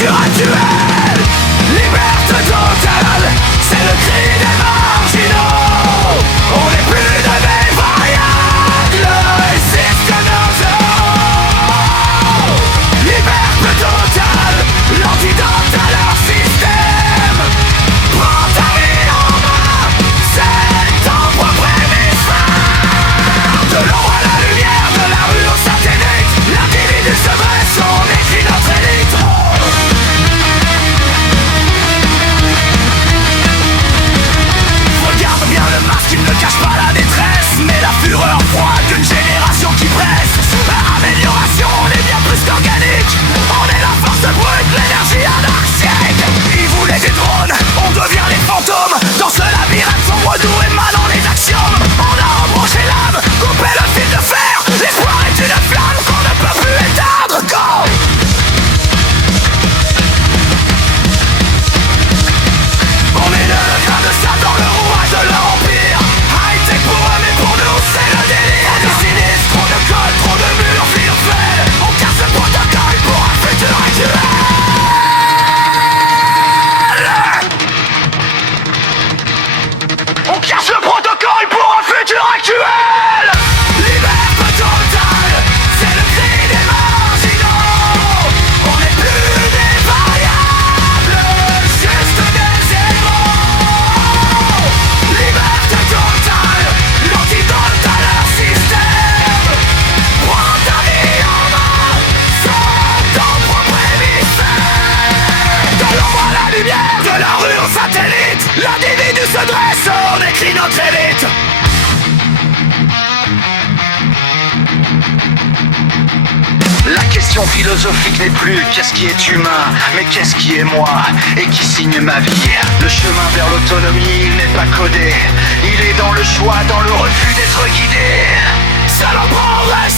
futur actuel. Liberté totale, c'est le cri des marginaux. On n'est plus de mes variables, c'est ce que nos euros. Liberté totale, l'antidote à leur système. Prends ta vie en main, c'est ton propre hémisphère. De l'ombre à la lumière, de la rue au satellite, l'individu se dresse, on écrit notre élite. Regarde bien le masque, il ne cache pas la détresse, mais la fureur froide d'une génération qui presse. Amélioration, on est bien plus qu'organique. On est la force brute, l'énergie anarchique. Ils voulaient des drones, on devient les fantômes. Dans ce labyrinthe sombre d'où émanent les axiomes. On a embranché l'âme, coupé le fil de fer. L'espoir est une flamme qu'on ne peut plus éteindre. Go! On est le grain de sable dans le rouage de l'empire. High-tech pour eux mais pour nous c'est le délire. Des sinistres, trop de codes, trop de murs virtuels. On casse le protocole pour un futur actuel. On casse le protocole pour un futur actuel. Liberté totale, c'est le cri des marginaux. On n'est plus des variables, juste des zéros. Liberté totale, l'antidote à leur système. Prends ta vie en main, sors ton propre hémisphère. De l'ombre à la lumière, de la rue au satellite, l'individu se dresse, on écrit notre élite. La question philosophique n'est plus qu'est-ce qui est humain, mais qu'est-ce qui est moi et qui signe ma vie. Le chemin vers l'autonomie, il n'est pas codé. Il est dans le choix, dans le refus d'être guidé. Seul au progrès.